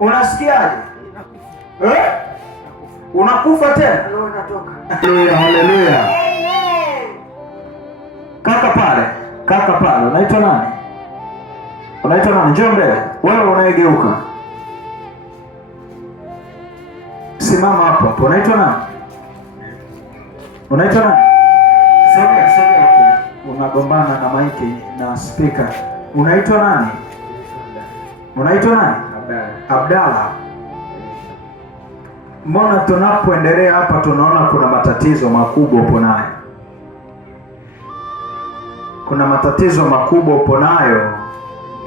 Unasikiaje? Unakufa tena? Haleluya, haleluya. Kaka pale, unaitwa nani? Unaitwa nani? Njoo mbele. Wewe unayegeuka. Simama hapo. Unaitwa nani? Unaitwa nani? Sogea hapo. Unagombana na maiki na speaker. Unaitwa nani? Unaitwa nani? Abdalla. Mbona tunapoendelea hapa tunaona kuna matatizo makubwa upo nayo? Kuna matatizo makubwa upo nayo,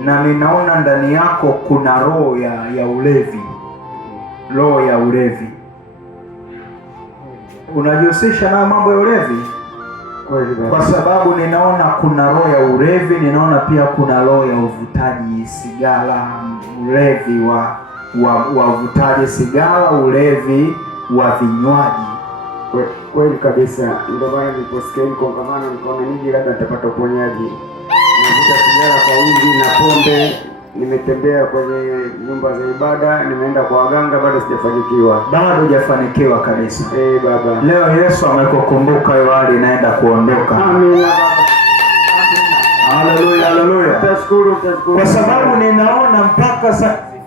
na ninaona ndani yako kuna roho ya ulevi. Roho ya ulevi. Unajihusisha na mambo ya ulevi? Kwa sababu ninaona kuna roho ya ulevi, ninaona pia kuna roho ya uvutaji sigara, ulevi wa uvutaji sigara, ulevi wa vinywaji. Kweli kabisa. Ndio maana niliposikia kongamano nikaona niji labda nitapata uponyaji. Nimevuta sigara kwa wingi na pombe, nimetembea kwenye nyumba za ibada, nimeenda kwa waganga, bado sijafanikiwa. Bado hujafanikiwa kabisa. Baba. Leo Yesu amekukumbuka, hiyo hali inaenda kuondoka. Amina baba. Haleluya, haleluya. Tashukuru. Kwa sababu ninaona mpaka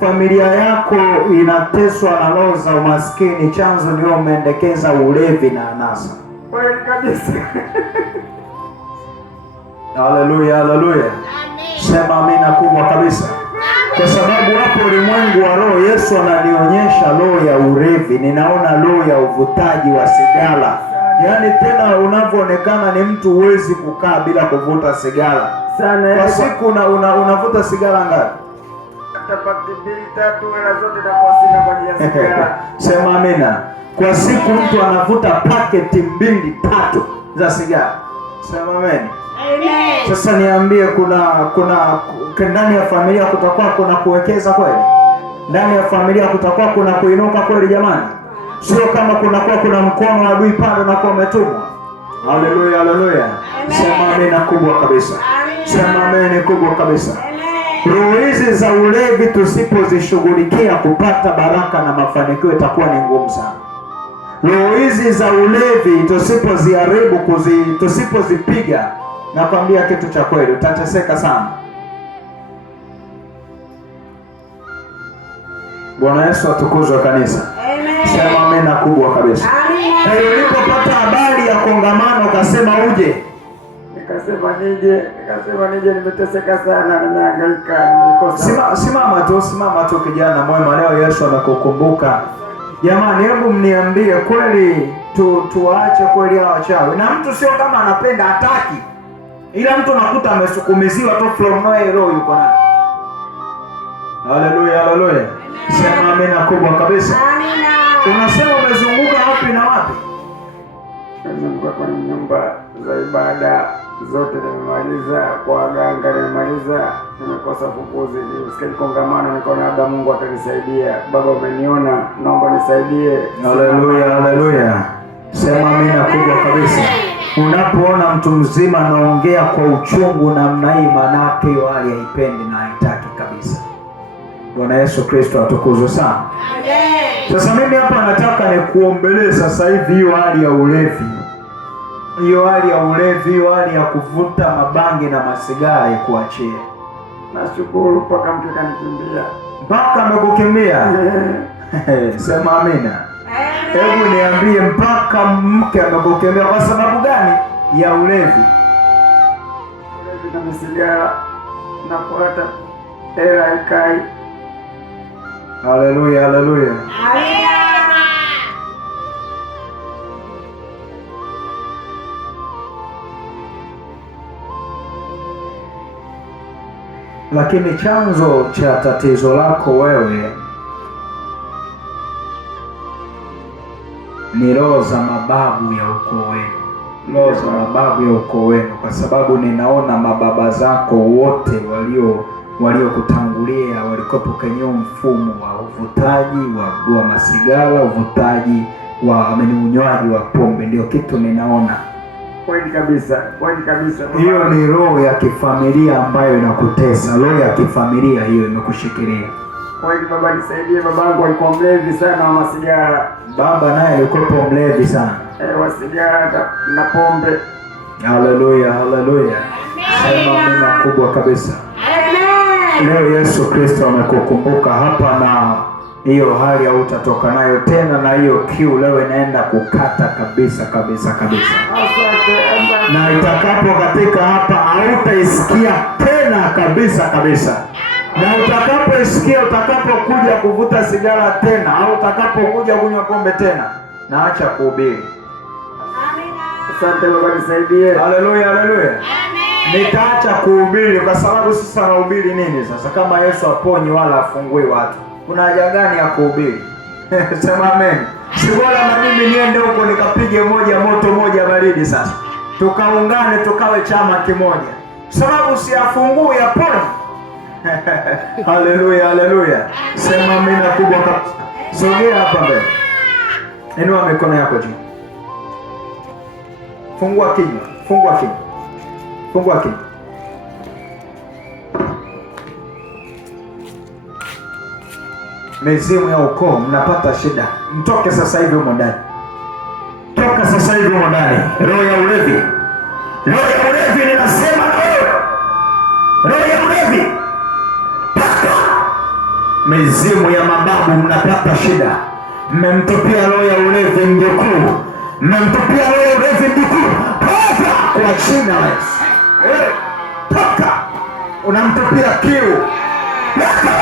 familia yako inateswa na roho za umaskini. Chanzo ni wewe umeendekeza ulevi na anasa. Kweli kabisa. Haleluya, haleluya. Sema amina kubwa kabisa. Kwa sababu hapo ulimwengu wa roho, Yesu ananionyesha roho ya ulevi. Ninaona roho ya uvutaji wa sigara. Yaani tena unavyoonekana ni mtu huwezi kukaa bila kuvuta sigara. Sana. Kwa siku unavuta sigara ngapi? Tapati 2-3 hela zote na kwa sina kwa ajili ya sigara. Sema amina. Kwa siku mtu anavuta paketi 2-3 za sigara. Sema amen. Amen. Sasa niambie, kuna ndani ya familia kutakuwa kuna kuwekeza kweli? Ndani ya familia kutakuwa kuna kuinuka kweli jamani? Sio kama kuna mkono wa adui pale na kwa umetumwa. Haleluya, haleluya. Sema amina kubwa kabisa. Sema amen kubwa kabisa. Roho hizi za ulevi tusipozishughulikia kupata baraka na mafanikio itakuwa ni ngumu sana. Roho hizi za ulevi tusipoziharibu, tusipozipiga, nakwambia kitu cha kweli utateseka sana. Bwana Yesu atukuzwe kanisa. Amen. Sema amina kubwa kabisa. Amen. Ulipopata habari ya kongamano ukasema uje. Nikasema nije, nimeteseka sana, nimehangaika, nimekosa. Simama tu kijana mwema, leo Yesu anakukumbuka. Jamani, hebu mniambie kweli, tuache kweli hao wachawi. Na mtu sio kama anapenda hataki, ila mtu nakuta amesukumiziwa tu from nowhere, roho yuko naye. Haleluya, haleluya. Sema amina kubwa kabisa. Amina. Unasema umezunguka wapi na wapi? Nimezunguka kwenye nyumba za ibada zote, nimemaliza kwa waganga, nimemaliza, nimekosa fukuzi. Nilisikia kongamano nikaona labda Mungu atanisaidia. Baba, umeniona, naomba nisaidie. Haleluya, haleluya. Sema amina kubwa kabisa. Unapoona mtu mzima anaongea kwa uchungu namna hii, maana yake hiyo hali haipendi na haitaki kabisa. Bwana Yesu Kristo atukuzwe sana. Amen. Sasa mimi hapa nataka nikuombelee sasa hivi hiyo hali ya ulevi. Hiyo hali ya ulevi, hiyo hali ya kuvuta mabangi na masigara ikuachie. Nashukuru mpaka mke kanikimbia. Mpaka amekukimbia? Sema amina. Hebu niambie, mpaka mke amekukimbia kwa sababu gani? Ya ulevi. Ulevi na masigara na kupata hela ikai. Haleluya, haleluya. Lakini chanzo cha tatizo lako wewe ni roho za mababu ya ukoo wenu. Roho za mababu ya ukoo wenu, kwa sababu ninaona mababa zako wote waliokutangulia walikopo kwenye mfumo wa uvutaji wa masigara, uvutaji wa unywaji wa pombe. Ndio kitu ninaona. Kweli kabisa. Hiyo ni roho ya kifamilia ambayo inakutesa. Roho ya kifamilia hiyo imekushikilia. Kweli baba nisaidie, babangu alikuwa mlevi sana wa masigara. Baba naye alikuwa mlevi sana. Wa sigara na pombe. Haleluya, haleluya. Sema amina kubwa kabisa. Amen. Leo Yesu Kristo amekukumbuka hapa, na hiyo hali hautatoka nayo tena, na hiyo kiu leo inaenda kukata kabisa kabisa kabisa. Na itakapo katika hapa hautaisikia tena kabisa kabisa. Na utakapoisikia, utakapokuja kuvuta sigara tena, au utakapokuja kunywa pombe tena, na acha kuhubiri. Asante baba nisaidie. Haleluya, haleluya. Nitaacha kuhubiri kwa sababu sasa nahubiri nini sasa kama Yesu aponyi wala afungui watu? Kuna haja gani ya kuhubiri? Sema amen. Si bora na mimi niende huko nikapige moja moto moja baridi sasa. Tukaungane tukawe chama kimoja. Sababu si afungui apone. Haleluya, haleluya. Sema amina kubwa kabisa. Sogea hapa mbele. Inua mikono yako juu. Fungua kinywa, fungua kinywa. Fungua kinywa. Mizimu ya ukoo, mnapata shida. Mtoke sasa hivi humo ndani. Toka sasa hivi humo ndani. Roho ya ulevi. Roho ya ulevi ninasema na wewe. Roho ya ulevi. Toka. Mizimu ya mababu, mnapata shida. Mmemtupia roho ya ulevi mjukuu. Mmemtupia roho ya ulevi mjukuu. Toka kwa jina la Yesu. Toka. Unamtupia kiu. Toka.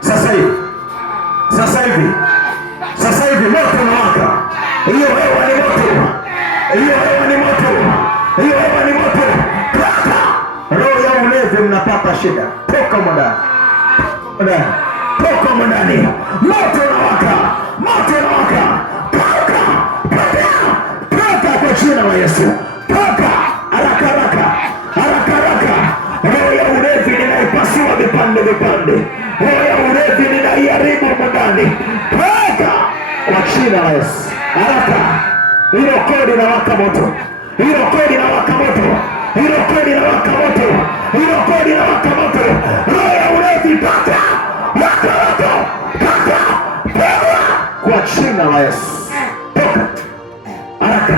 Sasa hivi. Sasa hivi. Sasa hivi moto unawaka. Hiyo hewa ni moto. Hiyo hewa ni moto. Hiyo hewa ni moto. Toka. Roho ya ulevi mnapata shida. Toka ndani. Toka ndani. Moto unawaka. Moto unawaka. Toka. Toka kwa jina la Yesu. Toka. Haraka haraka. Haraka haraka. Roho ya ulevi ninaipasua vipande vipande. Roho ya ulevi ninaiharibu ndani. Toka kwa jina la Yesu. Haraka. Hilo kodi na waka moto. Hilo kodi na waka moto. Hilo kodi na waka moto. Hilo kodi na waka moto. Roho ya ulevi toka. Waka moto. Toka. Toka kwa jina la Yesu. Toka. Haraka.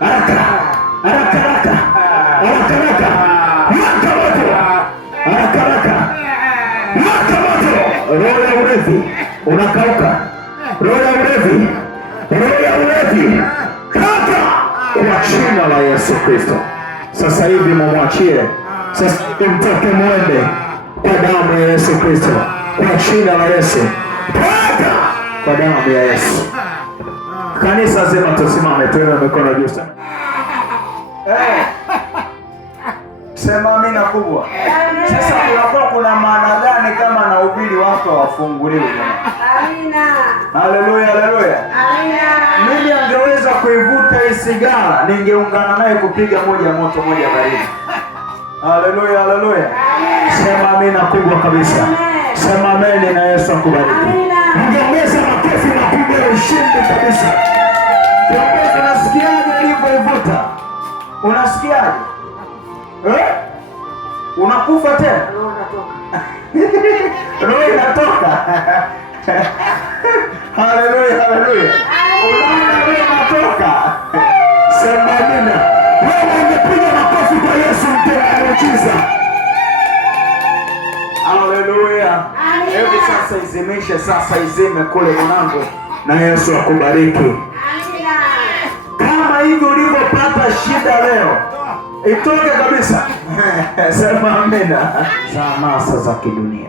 Haraka. Haraka haraka. Haraka haraka. Waka moto. Haraka haraka. Waka moto. Roho ya ulevi unakauka. Roho ya ulevi. Roho ya ulevi. Toka kwa jina la Yesu Kristo. Sasa hivi mumwachie. Sasa hivi mtoke mwende kwa damu ya Yesu Kristo. Kwa jina la Yesu. Toka kwa damu ya Yesu. Kanisa zima tusimame, tuwe mikono juu sana. Sema amina kubwa. Sasa kuna maana gani kama na ubiri watu wafunguliwe jamani? Amina. Haleluya, haleluya. Amina. Mimi angeweza kuivuta hii sigara, ningeungana naye kupiga moja moto moja baridi. Haleluya, haleluya. Sema amina kubwa kabisa. Sema amen na Yesu akubariki. Mngeongeza makofi makubwa ya ushindi kabisa. Kiongozi, unasikiaje ilivyoivuta? Unasikiaje? Unakufa tena? Roho inatoka. Haleluya, haleluya. Unaona roho inatoka. Sema amina. Wewe ungepiga makofi kwa Yesu mtenda muujiza. Haleluya. Hebu sasa izimishe, sasa izime kule mwanangu, na Yesu akubariki. Amina. Kama hivi ulivyopata shida leo, itoke kabisa. Sema amina. Za za kidunia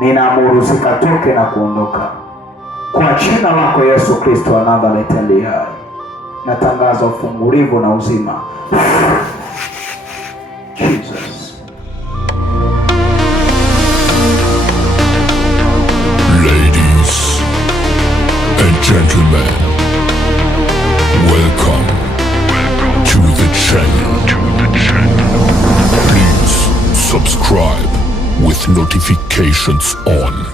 ninaamuru zikatoke na kuondoka kwa jina lako Yesu Kristo wa Nazareti aliye hai. Natangaza ufungulivu na uzima. Jesus. Ladies and gentlemen, welcome to the channel. Please subscribe with notifications on.